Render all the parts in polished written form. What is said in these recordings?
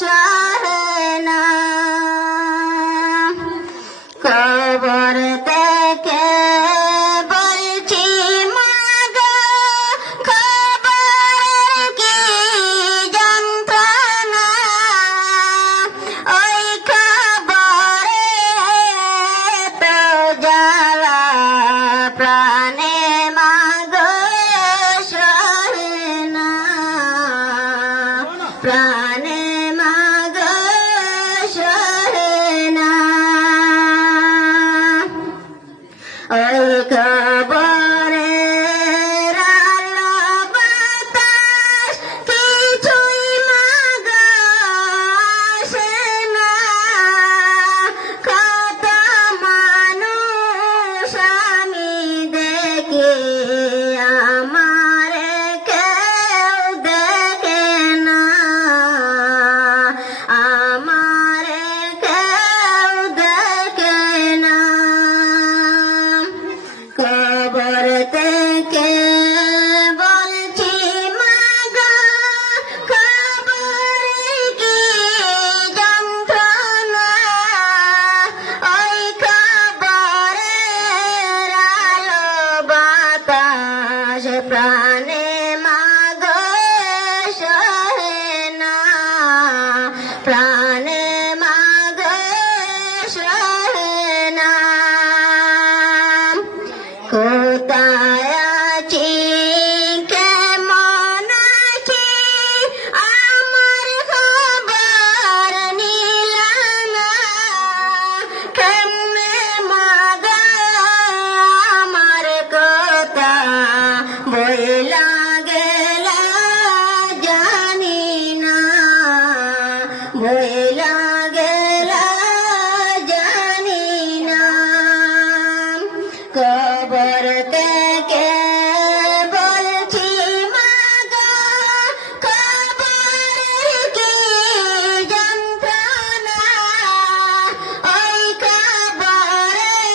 সহে না। কবর থেকে বলছি মাগো, খবর কি যন্ত্রণা, ওই খবরে তো জ্বালা প্রাণে মাগো সহে না, প্রাণে মাগো সহে না। ওই খবরের আলো বাতাস কিছুই মাগো আসে না, কত মানুষ আমি দেখি আমারে কেউ দেখে না, আমারে কেউ দেখে না। কবর থেকে বলছি মাগো, খবর কি যন্ত্রণা, ওই খবরের আলো বাতাস প্রাণে মাগো সহে না, প্রাণে মাগো সহে না। কোথায় আছি কেমন আছি আমার খবর নিলা না, কেমনে মাগো আমার কথা বইলা গেলা জানি না, বইলা গেলা জানি না। কবর থেকে বলছি মাগো, খবর কি যন্ত্রণা, ওই খবরের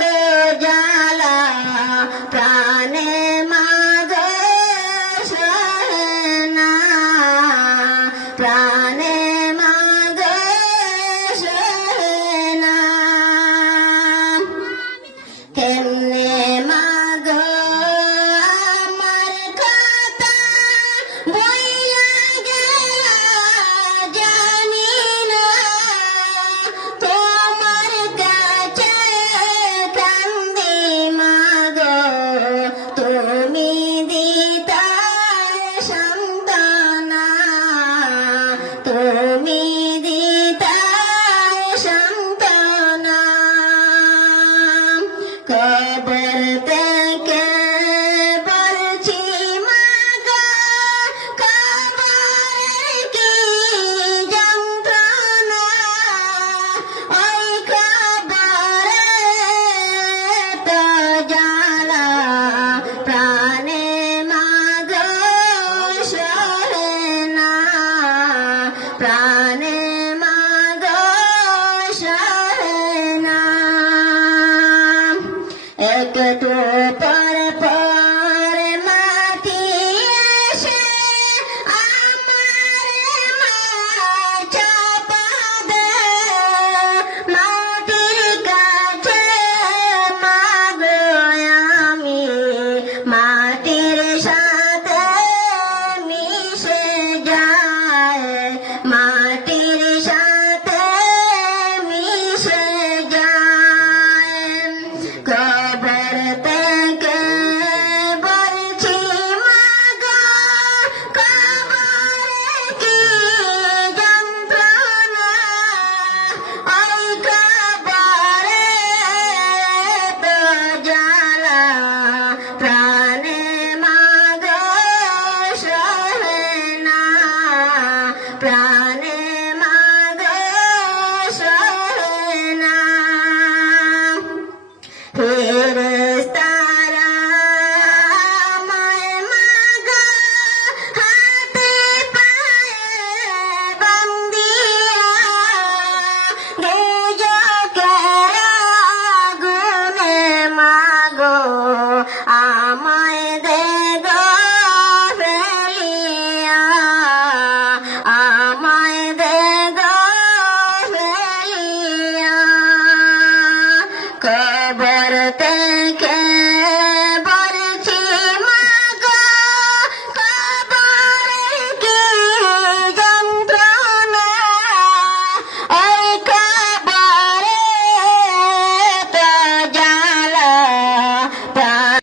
তো জ্বালা প্রাণে মাগো সহে না, প্রাণে মাগো সহে না। কেমনে মাগো আমার কথা বইলা গেলা জানি না, তোমার কাছে কান্দি মাগো তুমি দিতা সান্ত্বনা, তুমি দিতা সান্ত্বনা। কবর থেকে বলছি মাগো, খবর কি যন্ত্রণা, ওই খবরে তো জ্বালা প্রাণে মাগো সহে না, প্রাণে মাগো সহে না। একটু পর পর মাটি এসে আমার মাথা চাপা দেয়, মাটির কাছে মাগো আমি মাটির সাথে মিশে যায়, মাটির সাথে মিশে যায়। কবর থেকে বলছি মাগো, খবর কি যন্ত্রণা, ওই খবরে তো জ্বালা প্রাণে মাগো সহে না, প্রাণে